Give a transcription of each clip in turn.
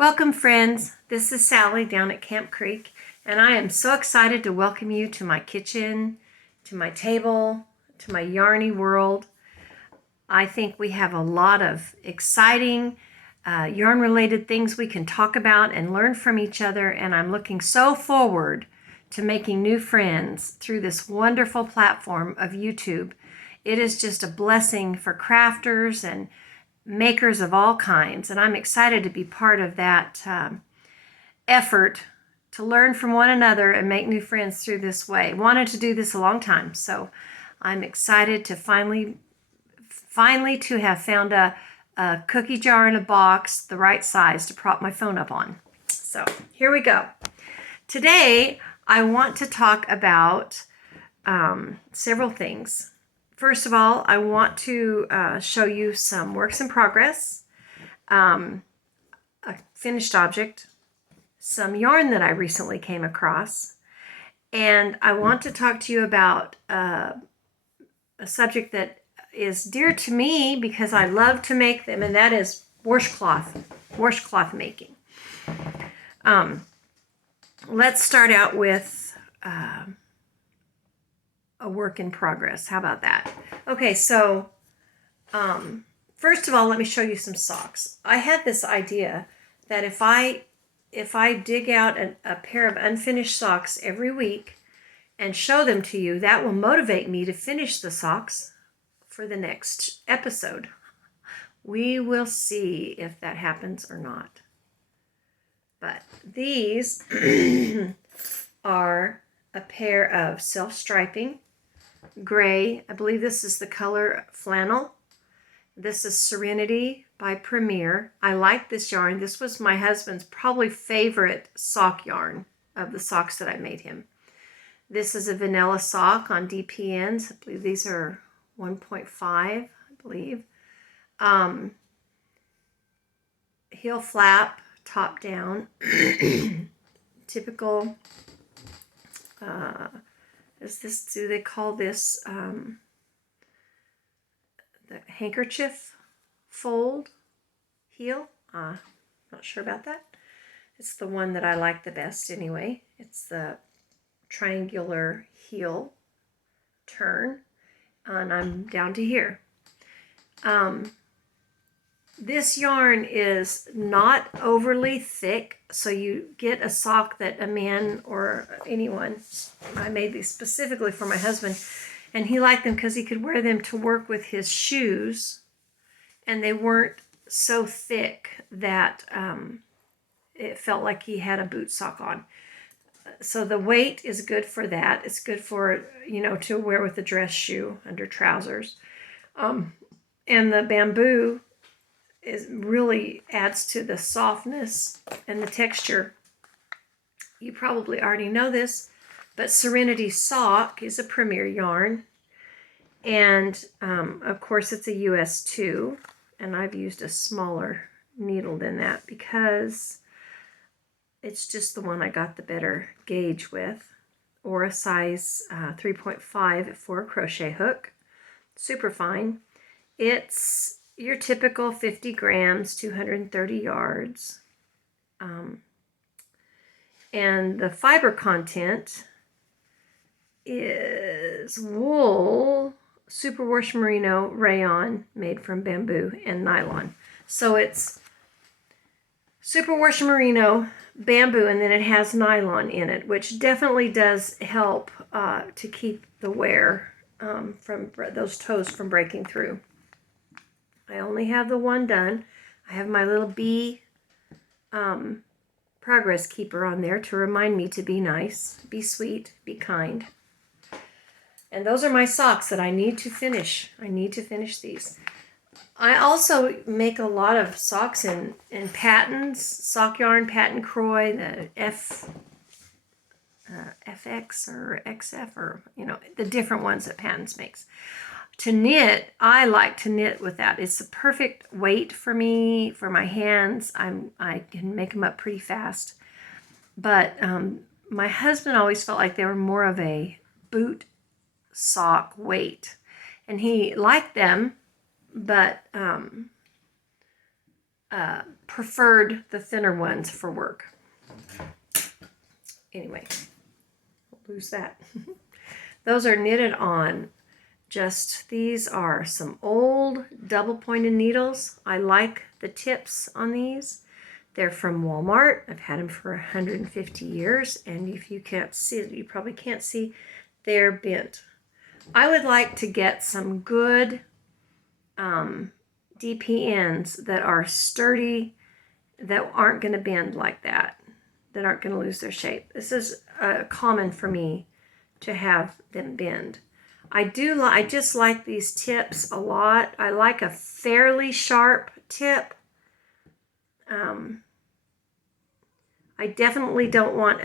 Welcome, friends. This is Sally down at Camp Creek, and I am so excited to welcome you to my kitchen, to my table, to my yarny world. I think we have a lot of exciting yarn-related things we can talk about and learn from each other, and I'm looking so forward to making new friends through this wonderful platform of YouTube. It is just a blessing for crafters and makers of all kinds, and I'm excited to be part of that effort to learn from one another and make new friends through this way. Wanted to do this a long time, so I'm excited to finally to have found a cookie jar in a box, the right size to prop my phone up on. So here we go. Today I want to talk about several things. First of all, I want to show you some works in progress, a finished object, some yarn that I recently came across, and I want to talk to you about a subject that is dear to me because I love to make them, and that is washcloth making. Let's start out with a work in progress. How about that? Okay, so first of all, let me show you some socks. I had this idea that if I dig out a pair of unfinished socks every week and show them to you, that will motivate me to finish the socks for the next episode. We will see if that happens or not. But these are a pair of self-striping gray. I believe this is the color flannel. This is Serenity by Premier. I like this yarn. This was my husband's probably favorite sock yarn of the socks that I made him. This is a vanilla sock on DPNs. I believe these are 1.5, I believe. Heel flap, top down. Typical, do they call this the handkerchief fold heel? Not sure about that. It's the one that I like the best anyway. It's the triangular heel turn, and I'm down to here. This yarn is not overly thick, so you get a sock that a man or anyone, I made these specifically for my husband, and he liked them because he could wear them to work with his shoes, and they weren't so thick that it felt like he had a boot sock on. So the weight is good for that. It's good for, to wear with a dress shoe under trousers. And the bamboo really adds to the softness and the texture. You probably already know this, but Serenity Sock is a Premier yarn. And of course it's a US 2, and I've used a smaller needle than that because it's just the one I got the better gauge with, or a size 3.5 for a crochet hook. Super fine. It's your typical 50 grams, 230 yards. And the fiber content is wool, superwash merino rayon made from bamboo and nylon. So it's superwash merino, bamboo, and then it has nylon in it, which definitely does help to keep the wear from those toes from breaking through. I only have the one done. I have my little bee progress keeper on there to remind me to be nice, be sweet, be kind. And those are my socks that I need to finish. I need to finish these. I also make a lot of socks in Patons, sock yarn, Paton Croy, the FX or XF, or the different ones that Patons makes. To knit, I like to knit with that. It's the perfect weight for me, for my hands. I can make them up pretty fast. But my husband always felt like they were more of a boot sock weight. And he liked them, but preferred the thinner ones for work. Anyway, we'll lose that. Those are knitted on. These are some old double pointed needles. I like the tips on these. They're from Walmart. I've had them for 150 years, and if you can't see it, you probably can't see, they're bent. I would like to get some good DPNs that are sturdy, that aren't going to bend like that aren't going to lose their shape. This is common for me to have them bend. I just like these tips a lot. I like a fairly sharp tip. I definitely don't want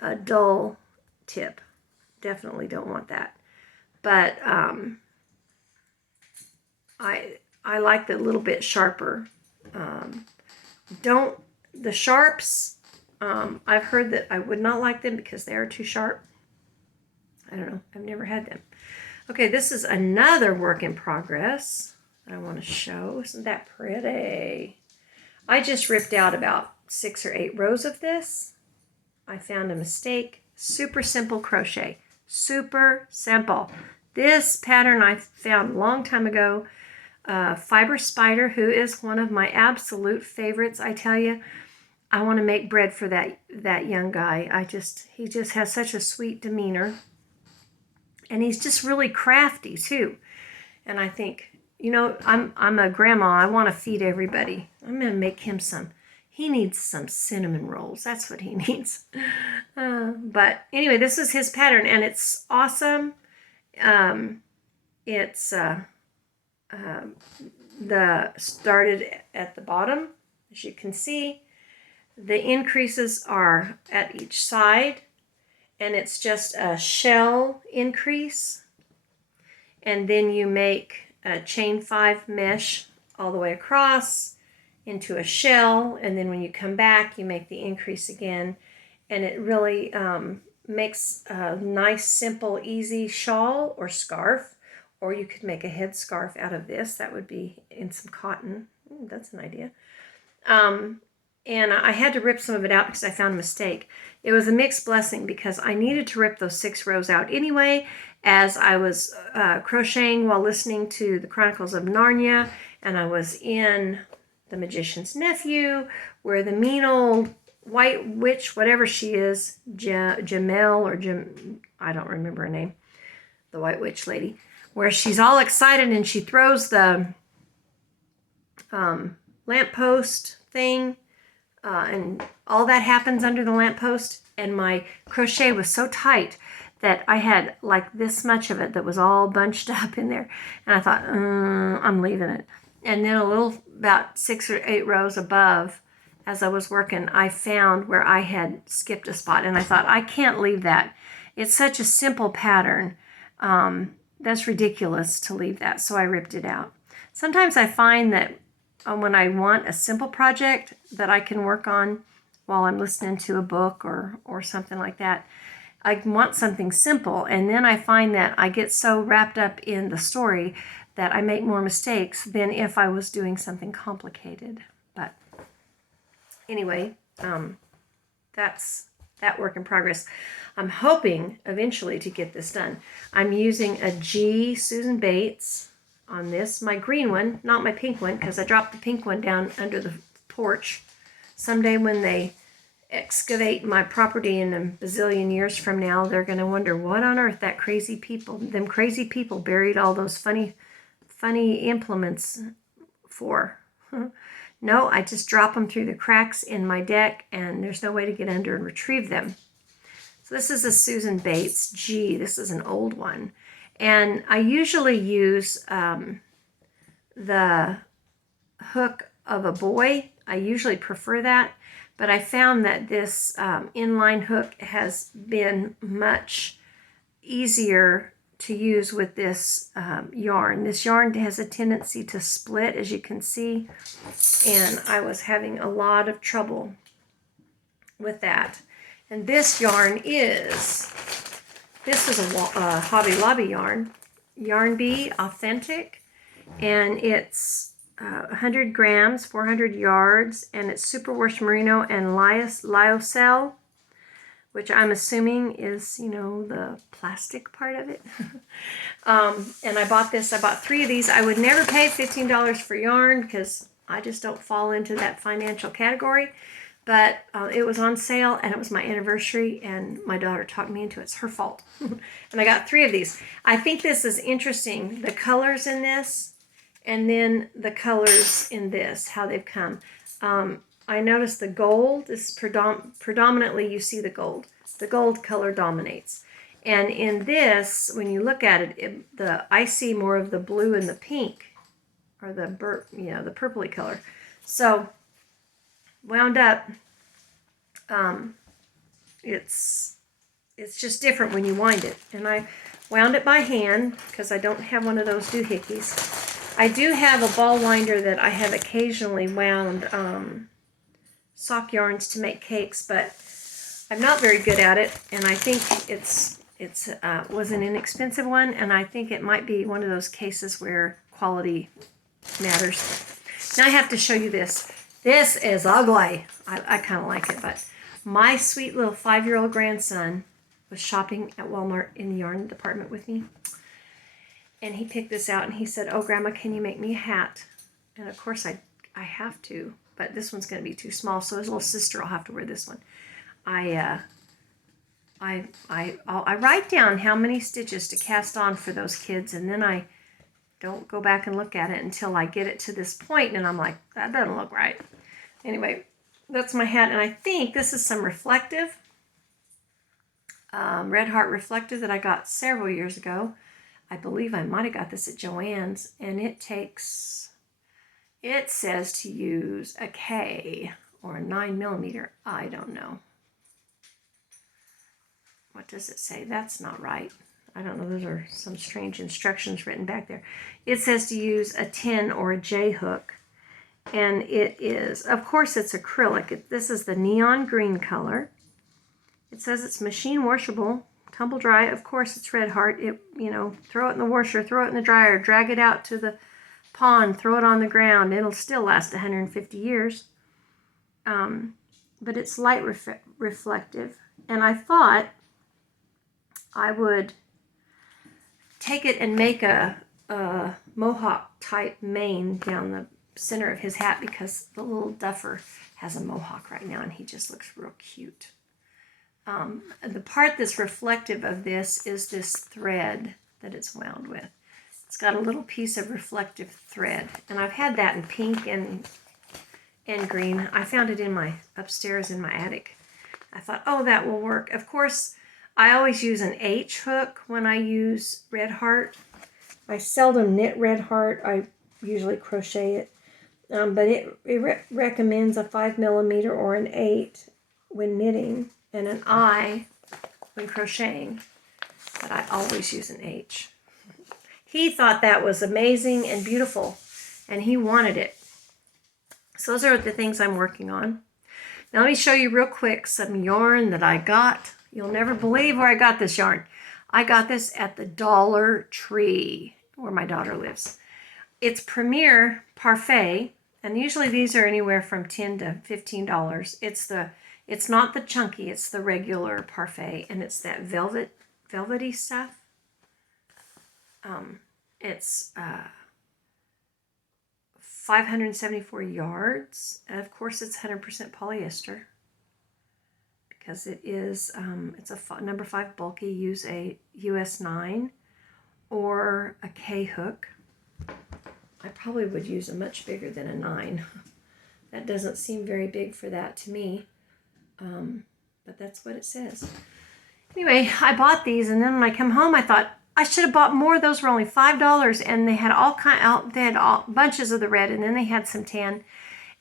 a dull tip. Definitely don't want that. But I like the little bit sharper. The sharps, I've heard that I would not like them because they are too sharp. I don't know. I've never had them. Okay, this is another work in progress that I want to show. Isn't that pretty? I just ripped out about 6 or 8 rows of this. I found a mistake. Super simple crochet. Super simple. This pattern I found a long time ago. Fiber Spider, who is one of my absolute favorites. I tell you, I want to make bread for that young guy. He just has such a sweet demeanor. And he's just really crafty too. And I think, you know, I'm a grandma. I want to feed everybody. I'm going to make him he needs some cinnamon rolls. That's what he needs. But anyway, this is his pattern, and it's awesome. It's started at the bottom, as you can see. The increases are at each side, and it's just a shell increase. And then you make a chain 5 mesh all the way across into a shell, and then when you come back, you make the increase again, and it really makes a nice, simple, easy shawl or scarf, or you could make a headscarf out of this. That would be in some cotton. That's an idea. And I had to rip some of it out because I found a mistake. It was a mixed blessing because I needed to rip those 6 rows out anyway, as I was crocheting while listening to the Chronicles of Narnia, and I was in The Magician's Nephew, where the mean old white witch, whatever she is, Jamel or Jim, I don't remember her name, the white witch lady, where she's all excited and she throws the lamppost thing, and all that happens under the lamppost, and my crochet was so tight that I had like this much of it that was all bunched up in there, and I thought, I'm leaving it. And then about 6 or 8 rows above, as I was working, I found where I had skipped a spot, and I thought, I can't leave that. It's such a simple pattern. That's ridiculous to leave that, so I ripped it out. Sometimes I find that when I want a simple project that I can work on while I'm listening to a book or something like that, I want something simple, and then I find that I get so wrapped up in the story that I make more mistakes than if I was doing something complicated. But anyway, that's that work in progress. I'm hoping eventually to get this done. I'm using a G Susan Bates on this, my green one, not my pink one, because I dropped the pink one down under the porch. Someday when they excavate my property in a bazillion years from now, they're going to wonder what on earth them crazy people buried all those funny implements for. No, I just drop them through the cracks in my deck, and there's no way to get under and retrieve them. So this is a Susan Bates G. This is an old one. And I usually use the hook of a boy. I usually prefer that. But I found that this inline hook has been much easier to use with this yarn. This yarn has a tendency to split, as you can see, and I was having a lot of trouble with that. And this yarn is a Hobby Lobby yarn, Yarn Bee Authentic, and it's 100 grams, 400 yards, and it's superwash merino and lyocell, which I'm assuming is, you know, the plastic part of it. And I bought 3 of these. I would never pay $15 for yarn because I just don't fall into that financial category. But it was on sale, and it was my anniversary, and my daughter talked me into it. It's her fault. And I got 3 of these. I think this is interesting, the colors in this, and then the colors in this, how they've come. I noticed the gold is predominantly, you see the gold. The gold color dominates. And in this, when you look at it, I see more of the blue and the pink, or the the purpley color. So wound up, it's just different when you wind it. And I wound it by hand because I don't have one of those doohickeys. I do have a ball winder that I have occasionally wound sock yarns to make cakes, but I'm not very good at it, and I think it was an inexpensive one, and I think it might be one of those cases where quality matters. Now I have to show you this. This is ugly. I kind of like it, but my sweet little 5-year-old grandson was shopping at Walmart in the yarn department with me, and he picked this out, and he said, "Oh, Grandma, can you make me a hat?" And of course I have to, but this one's going to be too small, so his little sister will have to wear this one. I write down how many stitches to cast on for those kids, and then I don't go back and look at it until I get it to this point, and I'm like, that doesn't look right. Anyway, that's my hat, and I think this is some reflective, Red Heart reflective that I got several years ago. I believe I might have got this at Joann's, and it says to use a K or a 9mm. I don't know. What does it say? That's not right. I don't know. Those are some strange instructions written back there. It says to use a 10 or a J hook. And it is, of course, it's acrylic. This is the neon green color. It says it's machine washable, tumble dry. Of course, it's Red Heart. Throw it in the washer, throw it in the dryer, drag it out to the pond, throw it on the ground. It'll still last 150 years. But it's light reflective. And I thought I would take it and make a mohawk type mane down the center of his hat, because the little duffer has a mohawk right now and he just looks real cute. The part that's reflective of this is this thread that it's wound with. It's got a little piece of reflective thread, and I've had that in pink and green. I found it upstairs in my attic. I thought, oh, that will work. Of course, I always use an H hook when I use Red Heart. I seldom knit Red Heart. I usually crochet it. But it recommends a 5mm or an 8 when knitting, and an I when crocheting. But I always use an H. He thought that was amazing and beautiful, and he wanted it. So those are the things I'm working on. Now let me show you real quick some yarn that I got. You'll never believe where I got this yarn. I got this at the Dollar Tree, where my daughter lives. It's Premier Parfait, and usually these are anywhere from $10 to $15. It's not the chunky, it's the regular Parfait, and it's that velvety stuff. It's 574 yards, and of course it's 100% polyester, because it is, it's a number 5 bulky. Use a US 9 or a K hook. I probably would use a much bigger than a 9. That doesn't seem very big for that to me, but that's what it says. Anyway, I bought these, and then when I come home, I thought I should have bought more. Those were only $5, and they had bunches of the red, and then they had some tan,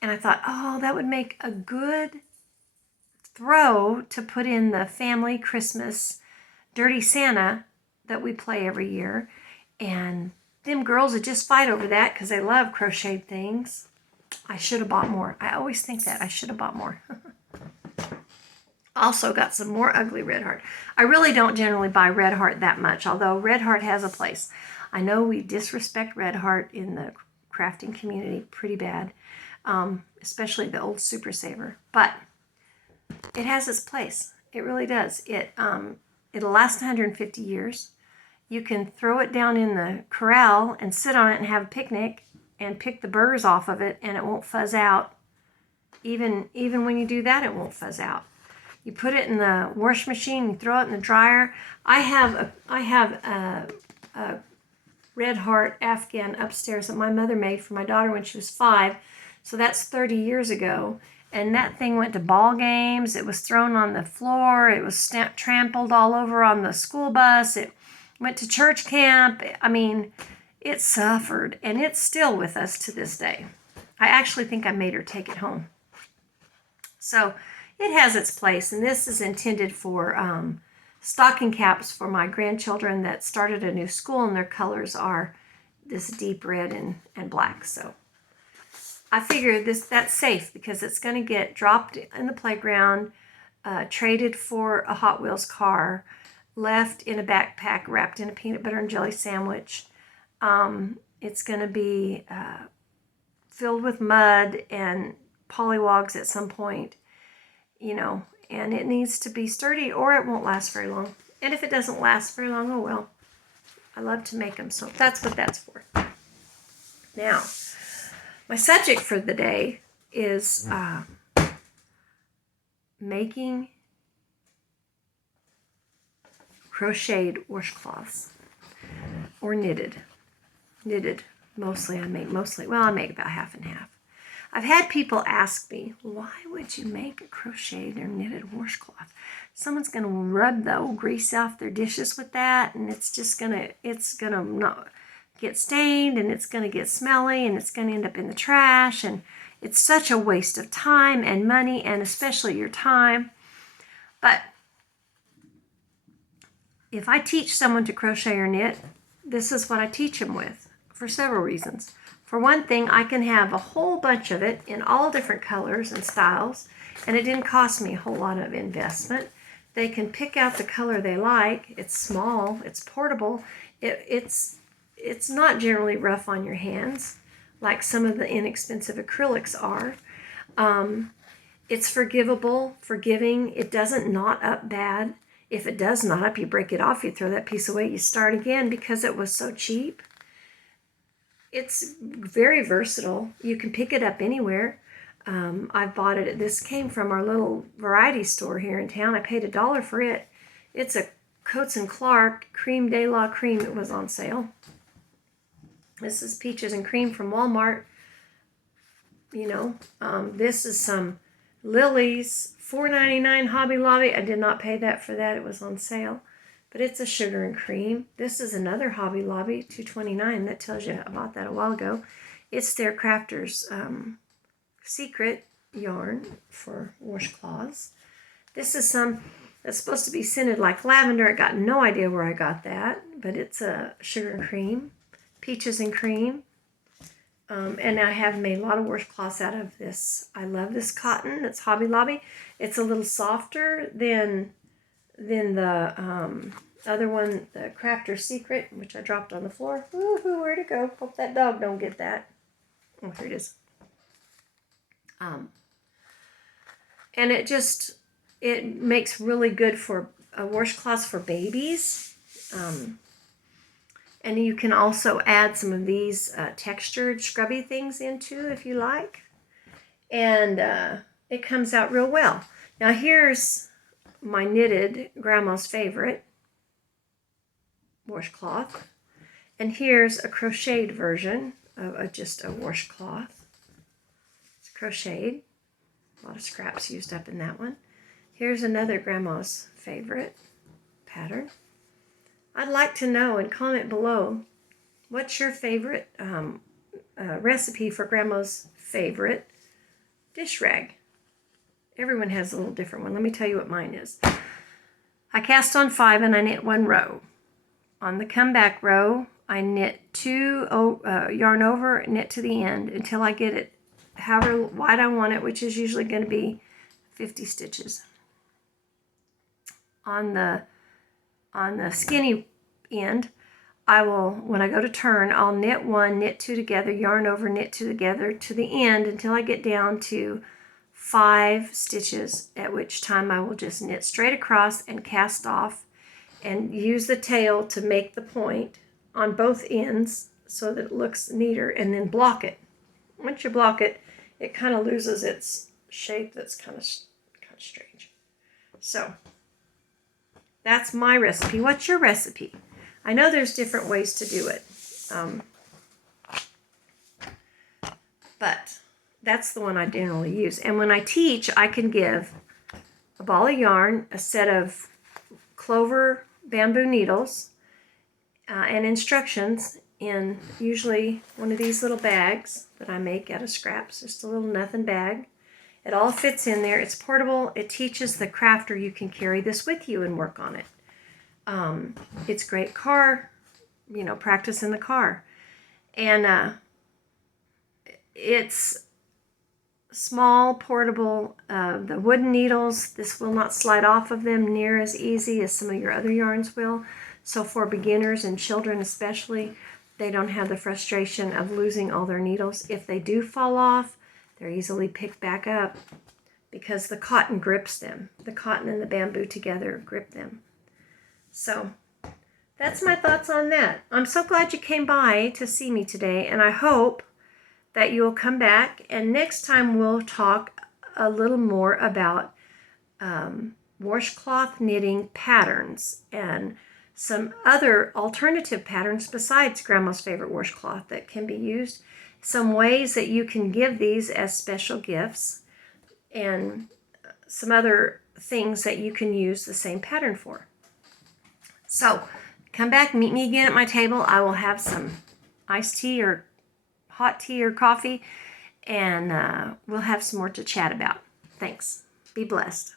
and I thought, oh, that would make a good throw to put in the family Christmas Dirty Santa that we play every year. And them girls would just fight over that because they love crocheted things. I should have bought more. I always think that. I should have bought more. Also got some more ugly Red Heart. I really don't generally buy Red Heart that much, although Red Heart has a place. I know we disrespect Red Heart in the crafting community pretty bad, especially the old Super Saver. But it has its place. It really does. It'll last 150 years. You can throw it down in the corral and sit on it and have a picnic and pick the burrs off of it, and it won't fuzz out. Even when you do that, it won't fuzz out. You put it in the wash machine, you throw it in the dryer. I have a Red Heart Afghan upstairs that my mother made for my daughter when she was 5. So that's 30 years ago. And that thing went to ball games. It was thrown on the floor. It was trampled all over on the school bus. It went to church camp. I mean, it suffered, and it's still with us to this day. I actually think I made her take it home. So it has its place, and this is intended for stocking caps for my grandchildren that started a new school, and their colors are this deep red and black. So I figure that's safe because it's going to get dropped in the playground, traded for a Hot Wheels car, left in a backpack wrapped in a peanut butter and jelly sandwich. It's going to be filled with mud and pollywogs at some point, and it needs to be sturdy or it won't last very long. And if it doesn't last very long, oh well. I love to make them, so that's what that's for. Now, my subject for the day is making crocheted washcloths or knitted. Knitted mostly. I make about half and half. I've had people ask me, why would you make a crocheted or knitted washcloth? Someone's going to rub the old grease off their dishes with that, and it's going to not get stained, and it's going to get smelly, and it's going to end up in the trash, and it's such a waste of time and money, and especially your time. But if I teach someone to crochet or knit, this is what I teach them with for several reasons. For one thing, I can have a whole bunch of it in all different colors and styles, and it didn't cost me a whole lot of investment. They can pick out the color they like. It's small, it's portable, it's not generally rough on your hands like some of the inexpensive acrylics are. It's forgiving. It doesn't knot up bad. If it does knot up, you break it off, you throw that piece away, you start again because it was so cheap. It's very versatile. You can pick it up anywhere. I bought it. This came from our little variety store here in town. I paid $1 for it. It's a Coats and Clark Cream de la Cream. It was on sale. This is Peaches and Cream from Walmart. This is some Lily's $4.99 Hobby Lobby. I did not pay that for that. It was on sale. But it's a sugar and cream. This is another Hobby Lobby, $2.29. That tells you I bought that a while ago. It's their Crafter's Secret yarn for washcloths. This is some that's supposed to be scented like lavender. I got no idea where I got that, but it's a sugar and cream, peaches and cream. And I have made a lot of washcloths out of this. I love this cotton. It's Hobby Lobby. It's a little softer than the other one, the Crafter's Secret, which I dropped on the floor. Woohoo, where'd it go? Hope that dog don't get that. Oh, here it is. And it makes really good for washcloths for babies. And you can also add some of these textured scrubby things into if you like. And it comes out real well. Now here's my knitted Grandma's Favorite washcloth. And here's a crocheted version of just a washcloth. It's crocheted. A lot of scraps used up in that one. Here's another Grandma's Favorite pattern. I'd like to know and comment below, what's your favorite recipe for Grandma's Favorite dish rag? Everyone has a little different one. Let me tell you what mine is. I cast on 5 and I knit 1 row. On the comeback row, I knit 2 yarn over, knit to the end until I get it however wide I want it, which is usually going to be 50 stitches. On the skinny end, when I go to turn, I'll knit 1, knit 2 together, yarn over, knit 2 together to the end until I get down to 5 stitches, at which time I will just knit straight across and cast off and use the tail to make the point on both ends so that it looks neater, and then block it. Once you block it, it kind of loses its shape that's kind of strange. So that's my recipe. What's your recipe? I know there's different ways to do it, but that's the one I generally use. And when I teach, I can give a ball of yarn, a set of clover bamboo needles, and instructions in usually one of these little bags that I make out of scraps, just a little nothing bag. It all fits in there. It's portable. It teaches the crafter you can carry this with you and work on it. It's great car, practice in the car. And it's small, portable. The wooden needles, this will not slide off of them near as easy as some of your other yarns will. So for beginners and children especially, they don't have the frustration of losing all their needles. If they do fall off, they're easily picked back up because the cotton grips them. The cotton and the bamboo together grip them. So that's my thoughts on that. I'm so glad you came by to see me today, and I hope that you'll come back, and next time we'll talk a little more about washcloth knitting patterns and some other alternative patterns besides Grandma's Favorite Washcloth that can be used, some ways that you can give these as special gifts, and some other things that you can use the same pattern for. So come back, meet me again at my table. I will have some iced tea or hot tea or coffee, and we'll have some more to chat about. Thanks. Be blessed.